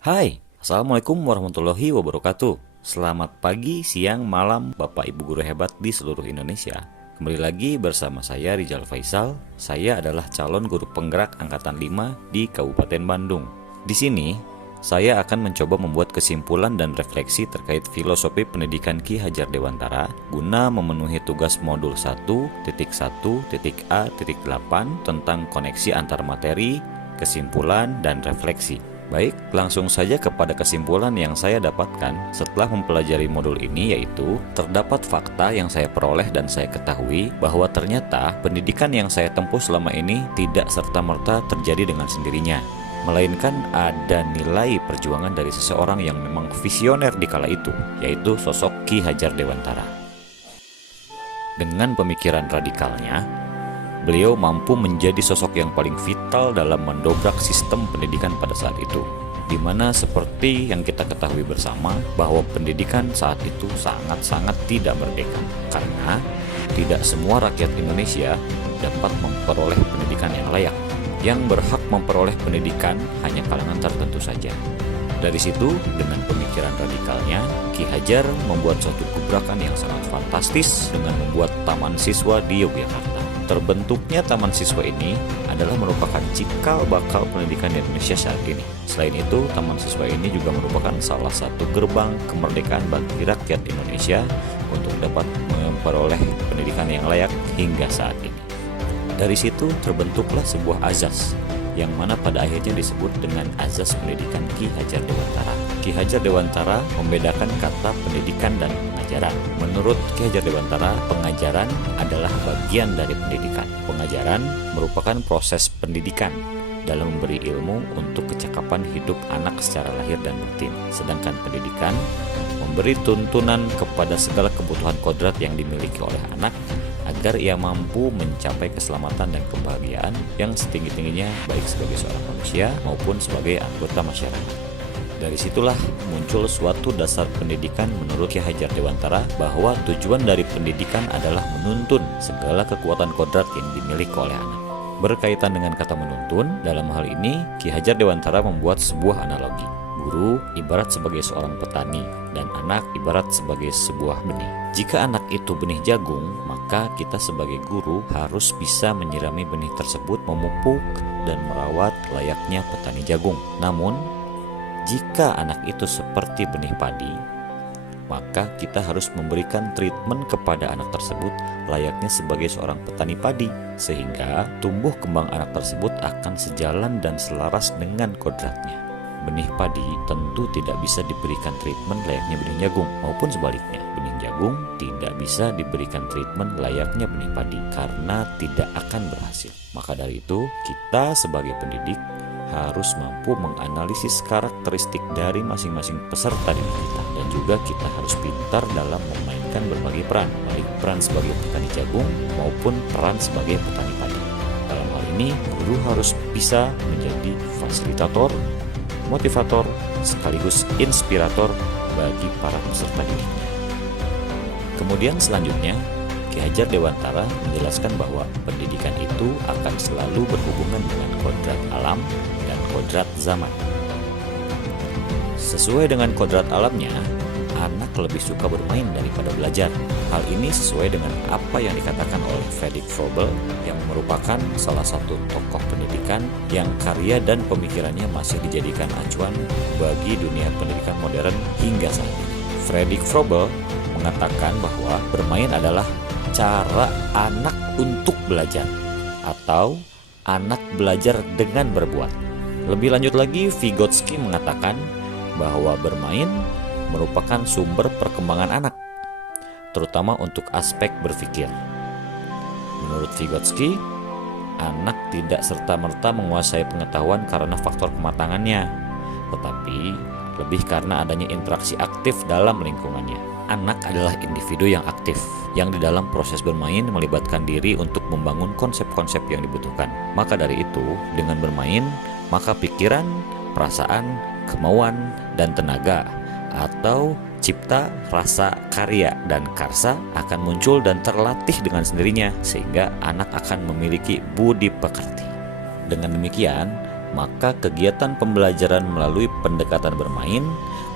Hai, Assalamualaikum warahmatullahi wabarakatuh. Selamat pagi, siang, malam Bapak Ibu guru hebat di seluruh Indonesia. Kembali lagi bersama saya Rizal Faisal. Saya adalah calon guru penggerak angkatan 5 di Kabupaten Bandung. Di sini, saya akan mencoba membuat kesimpulan dan refleksi terkait filosofi pendidikan Ki Hajar Dewantara guna memenuhi tugas modul 1.1.A.8 tentang koneksi antar materi, kesimpulan, dan refleksi. Baik, langsung saja kepada kesimpulan yang saya dapatkan setelah mempelajari modul ini, yaitu terdapat fakta yang saya peroleh dan saya ketahui bahwa ternyata pendidikan yang saya tempuh selama ini tidak serta-merta terjadi dengan sendirinya, melainkan ada nilai perjuangan dari seseorang yang memang visioner di kala itu, yaitu sosok Ki Hajar Dewantara. Dengan pemikiran radikalnya, beliau mampu menjadi sosok yang paling vital dalam mendobrak sistem pendidikan pada saat itu, di mana seperti yang kita ketahui bersama bahwa pendidikan saat itu sangat-sangat tidak merdeka, karena tidak semua rakyat Indonesia dapat memperoleh pendidikan yang layak. Yang berhak memperoleh pendidikan hanya kalangan tertentu saja. Dari situ, dengan pemikiran radikalnya, Ki Hajar membuat suatu gebrakan yang sangat fantastis dengan membuat taman siswa di Yogyakarta. Terbentuknya taman siswa ini adalah merupakan cikal bakal pendidikan di Indonesia saat ini. Selain itu, taman siswa ini juga merupakan salah satu gerbang kemerdekaan bagi rakyat Indonesia untuk dapat memperoleh pendidikan yang layak hingga saat ini. Dari situ terbentuklah sebuah azas, yang mana pada akhirnya disebut dengan azas pendidikan Ki Hajar Dewantara. Ki Hajar Dewantara membedakan kata pendidikan dan pengajaran. Menurut Ki Hajar Dewantara, pengajaran adalah bagian dari pendidikan. Pengajaran merupakan proses pendidikan dalam memberi ilmu untuk kecakapan hidup anak secara lahir dan batin. Sedangkan pendidikan memberi tuntunan kepada segala kebutuhan kodrat yang dimiliki oleh anak agar ia mampu mencapai keselamatan dan kebahagiaan yang setinggi-tingginya, baik sebagai seorang manusia maupun sebagai anggota masyarakat. Dari situlah muncul suatu dasar pendidikan menurut Ki Hajar Dewantara bahwa tujuan dari pendidikan adalah menuntun segala kekuatan kodrat yang dimiliki oleh anak. Berkaitan dengan kata menuntun, dalam hal ini Ki Hajar Dewantara membuat sebuah analogi. Guru ibarat sebagai seorang petani dan anak ibarat sebagai sebuah benih. Jika anak itu benih jagung, maka kita sebagai guru harus bisa menyirami benih tersebut, memupuk dan merawat layaknya petani jagung. Namun, jika anak itu seperti benih padi, maka kita harus memberikan treatment kepada anak tersebut layaknya sebagai seorang petani padi, sehingga tumbuh kembang anak tersebut akan sejalan dan selaras dengan kodratnya. Benih padi tentu tidak bisa diberikan treatment layaknya benih jagung, maupun sebaliknya, benih jagung tidak bisa diberikan treatment layaknya benih padi karena tidak akan berhasil. Maka dari itu, kita sebagai pendidik harus mampu menganalisis karakteristik dari masing-masing peserta didik kita, dan juga kita harus pintar dalam memainkan berbagai peran, baik peran sebagai petani jagung maupun peran sebagai petani padi. Dalam hal ini, guru harus bisa menjadi fasilitator, motivator, sekaligus inspirator bagi para peserta didiknya. Kemudian selanjutnya, Ki Hajar Dewantara menjelaskan bahwa pendidikan itu akan selalu berhubungan dengan kodrat alam dan kodrat zaman. Sesuai dengan kodrat alamnya, anak lebih suka bermain daripada belajar. Hal ini sesuai dengan apa yang dikatakan oleh Fredrik Froebel, yang merupakan salah satu tokoh pendidikan yang karya dan pemikirannya masih dijadikan acuan bagi dunia pendidikan modern hingga saat ini. Fredrik Froebel mengatakan bahwa bermain adalah cara anak untuk belajar, atau anak belajar dengan berbuat. Lebih lanjut lagi, Vygotsky mengatakan bahwa bermain merupakan sumber perkembangan anak, terutama untuk aspek berpikir. Menurut Vygotsky, anak tidak serta-merta menguasai pengetahuan karena faktor kematangannya, tetapi lebih karena adanya interaksi aktif dalam lingkungannya. Anak adalah individu yang aktif, yang di dalam proses bermain melibatkan diri untuk membangun konsep-konsep yang dibutuhkan. Maka dari itu, dengan bermain, maka pikiran, perasaan, kemauan, dan tenaga atau cipta, rasa, karya, dan karsa akan muncul dan terlatih dengan sendirinya, sehingga anak akan memiliki budi pekerti. Dengan demikian, maka kegiatan pembelajaran melalui pendekatan bermain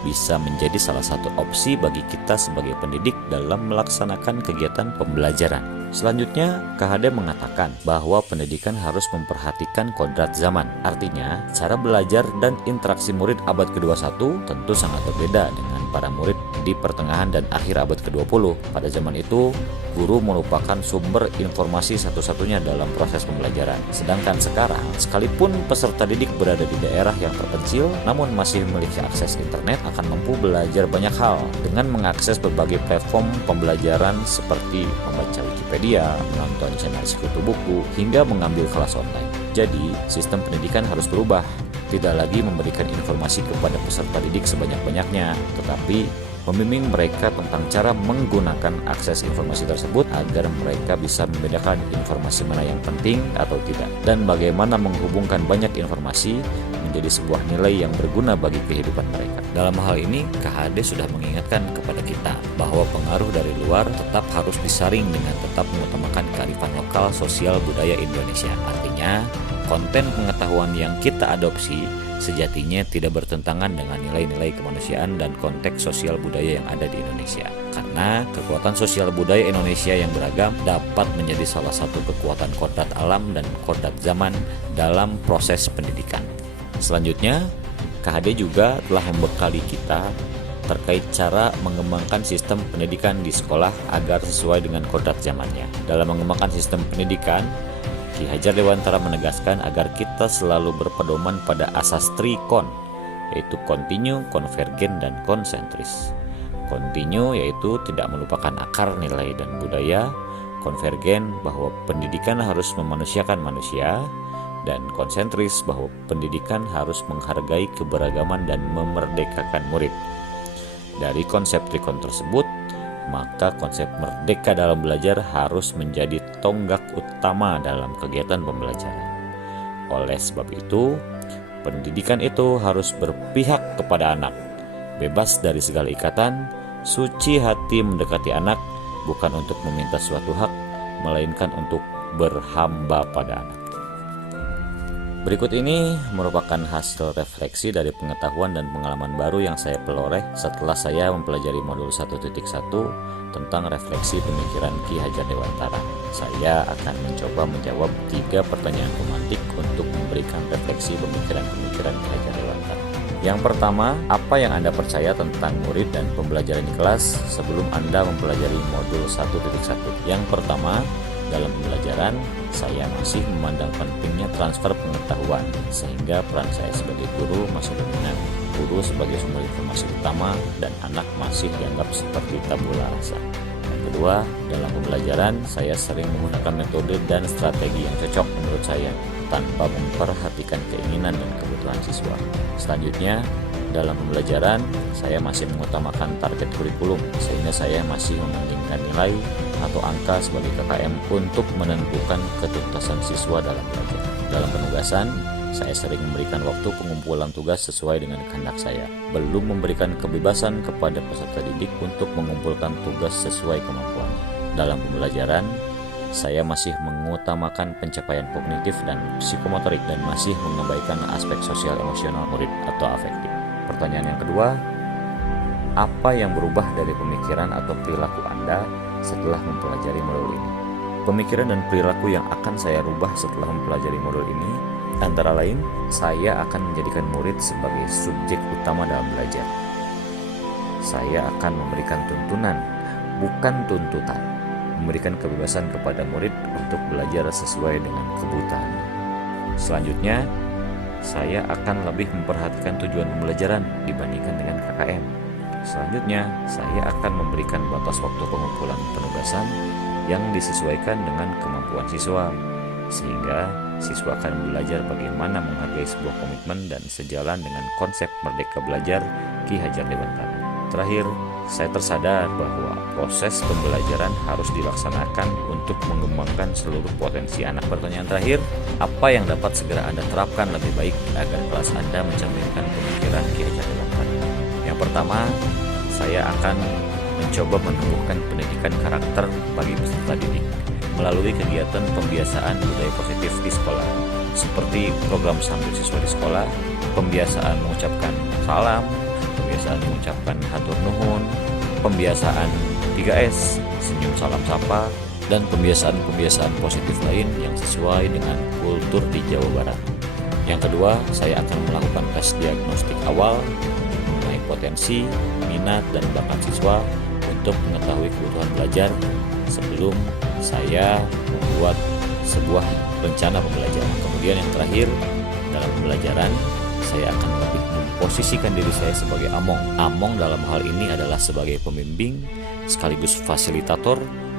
bisa menjadi salah satu opsi bagi kita sebagai pendidik dalam melaksanakan kegiatan pembelajaran. Selanjutnya, KHD mengatakan bahwa pendidikan harus memperhatikan kodrat zaman. Artinya, cara belajar dan interaksi murid abad ke-21 tentu sangat berbeda dengan para murid di pertengahan dan akhir abad ke-20. Pada zaman itu, guru merupakan sumber informasi satu-satunya dalam proses pembelajaran. Sedangkan sekarang, sekalipun peserta didik berada di daerah yang terpencil, namun masih memiliki akses internet, akan mampu belajar banyak hal dengan mengakses berbagai platform pembelajaran seperti membaca Wikipedia, menonton channel Sekutu Buku, hingga mengambil kelas online. Jadi, sistem pendidikan harus berubah. Tidak lagi memberikan informasi kepada peserta didik sebanyak-banyaknya, tetapi membimbing mereka tentang cara menggunakan akses informasi tersebut agar mereka bisa membedakan informasi mana yang penting atau tidak, dan bagaimana menghubungkan banyak informasi menjadi sebuah nilai yang berguna bagi kehidupan mereka. Dalam hal ini, KHD sudah mengingatkan kepada kita bahwa pengaruh dari luar tetap harus disaring dengan tetap mengutamakan kearifan lokal sosial budaya Indonesia. Artinya, konten pengetahuan yang kita adopsi sejatinya tidak bertentangan dengan nilai-nilai kemanusiaan dan konteks sosial budaya yang ada di Indonesia. Karena kekuatan sosial budaya Indonesia yang beragam dapat menjadi salah satu kekuatan kodrat alam dan kodrat zaman dalam proses pendidikan. Selanjutnya, KHD juga telah membekali kita terkait cara mengembangkan sistem pendidikan di sekolah agar sesuai dengan kodrat zamannya. Dalam mengembangkan sistem pendidikan, Ki Hajar Dewantara menegaskan agar kita selalu berpedoman pada asas trikon, yaitu kontinu, konvergen, dan konsentris. Kontinu yaitu tidak melupakan akar nilai dan budaya, konvergen bahwa pendidikan harus memanusiakan manusia, dan konsentris bahwa pendidikan harus menghargai keberagaman dan memerdekakan murid. Dari konsep trikon tersebut, maka konsep merdeka dalam belajar harus menjadi tonggak utama dalam kegiatan pembelajaran. Oleh sebab itu, pendidikan itu harus berpihak kepada anak, bebas dari segala ikatan, suci hati mendekati anak, bukan untuk meminta suatu hak, melainkan untuk berhamba pada anak. Berikut ini merupakan hasil refleksi dari pengetahuan dan pengalaman baru yang saya peroleh setelah saya mempelajari modul 1.1 tentang refleksi pemikiran Ki Hajar Dewantara. Saya akan mencoba menjawab 3 pertanyaan pemantik untuk memberikan refleksi pemikiran-pemikiran Ki Hajar Dewantara. Yang pertama, apa yang Anda percaya tentang murid dan pembelajaran di kelas sebelum Anda mempelajari modul 1.1? Yang pertama, dalam pembelajaran, saya masih memandang pentingnya transfer pengetahuan, sehingga peran saya sebagai guru masih dominan. Guru sebagai sumber informasi utama dan anak masih dianggap seperti tabula rasa. Yang kedua, dalam pembelajaran, saya sering menggunakan metode dan strategi yang cocok menurut saya, tanpa memperhatikan keinginan dan kebutuhan siswa. Selanjutnya, dalam pembelajaran, saya masih mengutamakan target kurikulum, sehingga saya masih membandingkan nilai atau angka sebagai KKM untuk menentukan ketuntasan siswa dalam belajar. Dalam penugasan, saya sering memberikan waktu pengumpulan tugas sesuai dengan kehendak saya, belum memberikan kebebasan kepada peserta didik untuk mengumpulkan tugas sesuai kemampuannya. Dalam pembelajaran, saya masih mengutamakan pencapaian kognitif dan psikomotorik dan masih mengabaikan aspek sosial emosional murid atau afektif. Pertanyaan yang kedua, apa yang berubah dari pemikiran atau perilaku Anda setelah mempelajari modul ini? Pemikiran dan perilaku yang akan saya rubah setelah mempelajari modul ini antara lain, saya akan menjadikan murid sebagai subjek utama dalam belajar. Saya akan memberikan tuntunan, bukan tuntutan, memberikan kebebasan kepada murid untuk belajar sesuai dengan kebutuhannya. Selanjutnya, saya akan lebih memperhatikan tujuan pembelajaran dibandingkan dengan KKM. Selanjutnya, saya akan memberikan batas waktu pengumpulan penugasan yang disesuaikan dengan kemampuan siswa, sehingga siswa akan belajar bagaimana menghargai sebuah komitmen dan sejalan dengan konsep merdeka belajar Ki Hajar Dewantara. Terakhir, saya tersadar bahwa proses pembelajaran harus dilaksanakan untuk mengembangkan seluruh potensi anak. Pertanyaan terakhir, apa yang dapat segera Anda terapkan lebih baik agar kelas Anda mencerminkan pemikiran Ki Hajar Dewantara? Yang pertama, saya akan mencoba menumbuhkan pendidikan karakter bagi peserta didik melalui kegiatan pembiasaan budaya positif di sekolah. seperti program sambil siswa di sekolah, pembiasaan mengucapkan salam, pembiasaan mengucapkan hatur nuhun, pembiasaan 3S, senyum salam sapa, dan pembiasaan-pembiasaan positif lain yang sesuai dengan kultur di Jawa Barat. Yang kedua, saya akan melakukan tes diagnostik awal mengenai potensi, minat, dan bakat siswa untuk mengetahui kebutuhan belajar sebelum saya membuat sebuah rencana pembelajaran. Kemudian yang terakhir, dalam pembelajaran saya akan lebih memposisikan diri saya sebagai among. Among dalam hal ini adalah sebagai pembimbing, sekaligus fasilitator,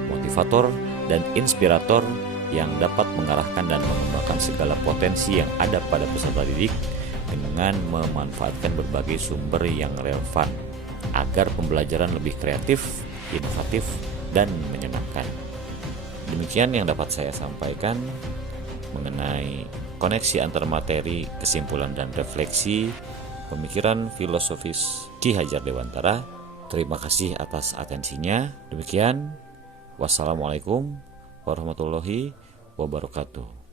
motivator, dan inspirator yang dapat mengarahkan dan mengembangkan segala potensi yang ada pada peserta didik dengan memanfaatkan berbagai sumber yang relevan agar pembelajaran lebih kreatif, inovatif, dan menyenangkan. Demikian yang dapat saya sampaikan mengenai koneksi antar materi, kesimpulan, dan refleksi pemikiran filosofis Ki Hajar Dewantara. Terima kasih atas atensinya. Demikian, wassalamualaikum warahmatullahi wabarakatuh.